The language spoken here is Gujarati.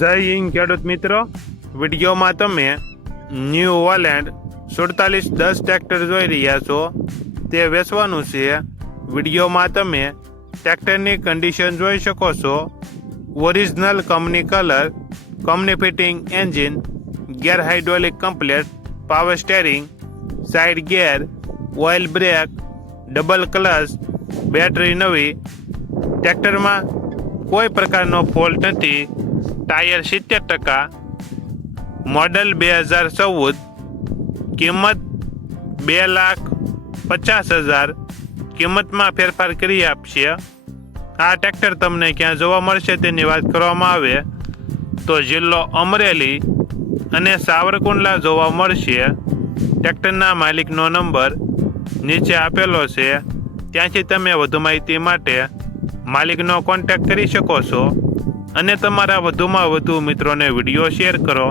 જય હિન્દ ખેડૂત મિત્રો, વિડીયોમાં તમે ન્યૂ હોલેન્ડ 4710 ટ્રેક્ટર જોઈ રહ્યા છો. તે વેચવાનું છે. વિડીયોમાં તમે ટ્રેક્ટરની કન્ડિશન જોઈ શકો છો. Original company colour, company fitting engine, ગેર hydraulic complete, power steering, side ગેર, oil break, double clutch, battery નવી. ટ્રેક્ટરમાં કોઈ પ્રકારનો ફોલ્ટ નથી. ટાયર 70%. મોડલ 2014. કિંમત 2,50,000. કિંમતમાં ફેરફાર કરી આપશે. આ ટ્રેક્ટર તમને ક્યાં જોવા મળશે તેની વાત કરવામાં આવે તો જિલ્લો અમરેલી અને સાવરકુંડલા જોવા મળશે. ટ્રેક્ટરના માલિકનો નંબર નીચે આપેલો છે. ત્યાંથી તમે વધુ માહિતી માટે માલિકનો કોન્ટેક્ટ કરી શકો છો અને તમારા વધુમાં વધુ મિત્રોને વિડીયો શેર કરો.